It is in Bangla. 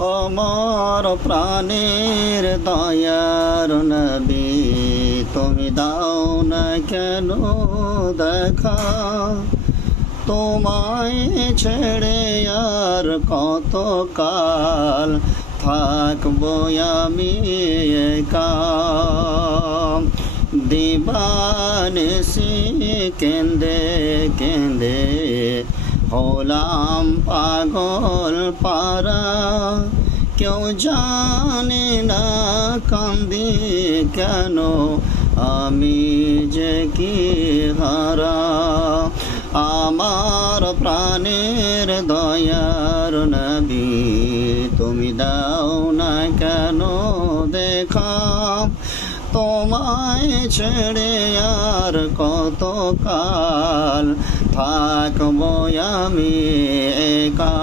আমার প্রাণের দয়ার নবী, তুমি দাও না কেন দেখা? তোমায় ছেড়ে আর কত কাল থাকবো আমি একা? দিবানিশি কেঁদে কেঁদে হলাম পাগল পারা, কেউ জানে না কান্দি কেন, আমি যে কি হারা। আমার প্রাণের দয়ার নবী, তুমি দাও না কেন দেখা? তোমায় ছেড়ে আর কত কাল থাকবো আমি একা?